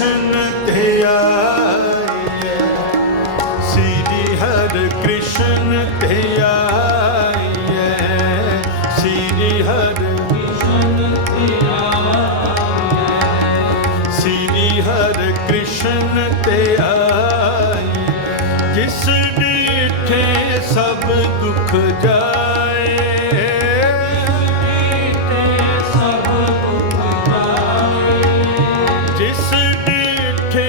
ਦਰਸ਼ਨ ਤੇ ਆਈਐ ਕ੍ਰਿਸ਼ਨ ਤੇ ਆਈਐ ਕ੍ਰਿਸ਼ਨ ਸ੍ਰੀ ਹਰਿ ਕ੍ਰਿਸ਼ਨ ਤੇ ਆਈਐ ਜਿਸ ਸਭ ਦੁੱਖ ਜਾ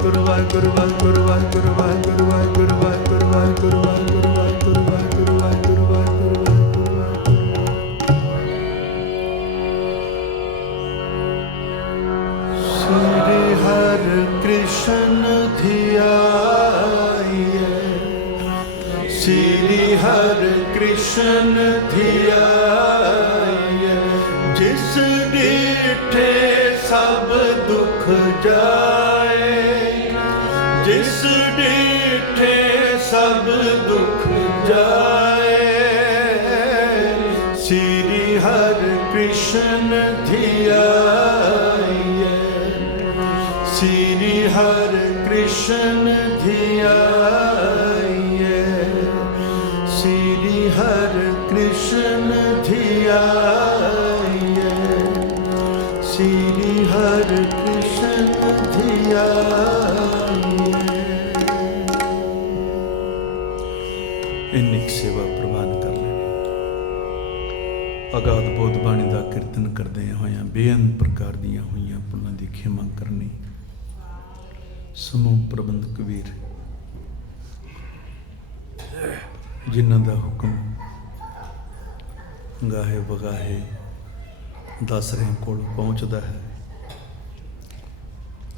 ਵਾਹਿਗੁਰੂ ਵਾਹਿਗੁਰੂ ਵਾਹਿਗੁਰੂ ਵਾਹਿਗੁਰੂ ਵਾਹਿਗੁਰੂ ਵਾਹਿਗੁਰੂ ਵਾਹਿਗੁਰੂ ਵਾਹਿਗੁਰੂ ਵਾਹਿਗੁਰੂ ਵਾਹਿਗੁਰੂ ਵਾਹਿਗੁਰੂ ਵਾਹਿਗੁਰੂ ਵਾਹਿਗੁਰੂ ਸ੍ਰੀ ਹਰ ਕ੍ਰਿਸ਼ਨ ਧਿਆਈਏ ਸ੍ਰੀ ਹਰਿ ਕ੍ਰਿਸ਼ਨ ਧਿਆਈਏ ਜਿਸ ਡੀਠੇ ਸਭ ਦੁੱਖ ਜਾ ਜਿਸ ਡੀਠੇ ਸਭ ਦੁੱਖ ਜਾਏ। ਸ੍ਰੀ ਹਰਿ ਕ੍ਰਿਸ਼ਨ ਧਿਆਈਏ ਸ੍ਰੀ ਹਰਿ ਕ੍ਰਿਸ਼ਨ ਧਿਆਈਏ ਸ੍ਰੀ ਹਰਿ ਕ੍ਰਿਸ਼ਨ ਧਿਆਈਏ ਸ੍ਰੀ ਹਰਿ ਕ੍ਰਿਸ਼ਨ ਧਿਆਈਏ ਅਗਾਧ ਬੋਧ ਬਾਣੀ ਦਾ ਕੀਰਤਨ ਕਰਦੇ ਹੋਇਆਂ ਬੇਅੰਤ ਪ੍ਰਕਾਰ ਦੀਆਂ ਹੋਈਆਂ ਪੁੰਨਾਂ ਦੀ ਖਿਮਾ ਕਰਨੀ। ਸਮੂਹ ਪ੍ਰਬੰਧਕ ਵੀਰ, ਜਿਨ੍ਹਾਂ ਦਾ ਹੁਕਮ ਗਾਹੇ ਵਗਾਹੇ ਦਸ ਕੋਲ ਪਹੁੰਚਦਾ ਹੈ।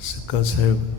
ਸਿੱਕਾ ਸਾਹਿਬ